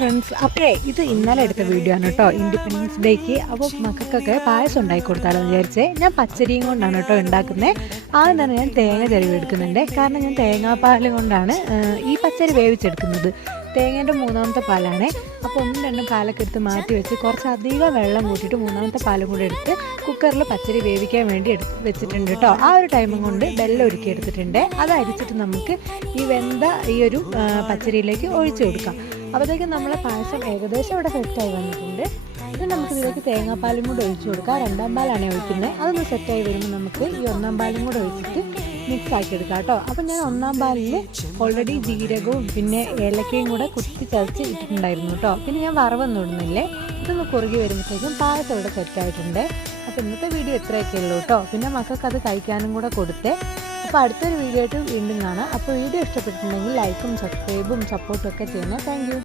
Friends, അപ്പോഴേ ഇത് ഇന്നലെ എടുത്ത വീഡിയോ ആണ് കേട്ടോ, ഇൻഡിപെൻഡൻസ് ഡേക്ക്. അപ്പോൾ മക്കൾക്കൊക്കെ പായസം ഉണ്ടാക്കി കൊടുത്താലോ വിചാരിച്ചേ. ഞാൻ പച്ചരിയും കൊണ്ടാണ് കേട്ടോ ഉണ്ടാക്കുന്നത്. ആദ്യം തന്നെ ഞാൻ തേങ്ങ ചിരവി എടുക്കുന്നുണ്ട്. കാരണം ഞാൻ തേങ്ങാപ്പാൽ കൊണ്ടാണ് ഈ പച്ചരി വേവിച്ചെടുക്കുന്നത്. തേങ്ങേൻ്റെ മൂന്നാമത്തെ പാലാണ്. അപ്പോൾ ഒന്നും രണ്ടും പാലൊക്കെ എടുത്ത് മാറ്റി വെച്ച് കുറച്ചധികം വെള്ളം കൂട്ടിയിട്ട് മൂന്നാമത്തെ പാലും കൂടെ എടുത്ത് കുക്കറിൽ പച്ചരി വേവിക്കാൻ വേണ്ടി വെച്ചിട്ടുണ്ട് കേട്ടോ. ആ ഒരു ടൈമും കൊണ്ട് വെള്ളം ഒരുക്കി എടുത്തിട്ടുണ്ട്. അത് അരിച്ചിട്ട് നമുക്ക് ഈ വെന്ത ഈ ഒരു പച്ചരിയിലേക്ക് ഒഴിച്ചു കൊടുക്കാം. അപ്പോഴത്തേക്കും നമ്മളെ പായസം ഏകദേശം ഇവിടെ സെറ്റായി വന്നിട്ടുണ്ട്. ഇത് നമുക്ക് ഇതിലേക്ക് തേങ്ങാപ്പാലും കൂടെ ഒഴിച്ചു കൊടുക്കാം. രണ്ടാം പാലാണ് ഒഴിക്കുന്നത്. അതൊന്ന് സെറ്റായി വരുമ്പോൾ നമുക്ക് ഈ ഒന്നാം പാലും കൂടെ ഒഴിച്ചിട്ട് മിക്സ് ആക്കി എടുക്കാം കേട്ടോ. അപ്പം ഞാൻ ഒന്നാം പാലിൽ ഓൾറെഡി ജീരകവും പിന്നെ ഏലക്കയും കൂടെ കുത്തി ചതച്ച് ഇട്ടിട്ടുണ്ടായിരുന്നു കേട്ടോ. പിന്നെ ഞാൻ വറവൊന്നും ഇടുന്നില്ലേ. ഇതൊന്ന് കുറുകി വരുമ്പോഴത്തേക്കും പായസം ഇവിടെ സെറ്റായിട്ടുണ്ട്. അപ്പോൾ ഇന്നത്തെ വീഡിയോ ഇത്രയൊക്കെ ഉള്ളൂ കേട്ടോ. പിന്നെ മക്കൾക്ക് അത് കഴിക്കാനും കൂടെ കൊടുത്തേ. അപ്പോൾ അടുത്തൊരു വീഡിയോ ആയിട്ട് വീണ്ടും കാണാം. അപ്പോൾ വീഡിയോ ഇഷ്ടപ്പെട്ടിട്ടുണ്ടെങ്കിൽ ലൈക്കും സബ്സ്ക്രൈബും സപ്പോർട്ടും ഒക്കെ ചെയ്യണേ. Thank you.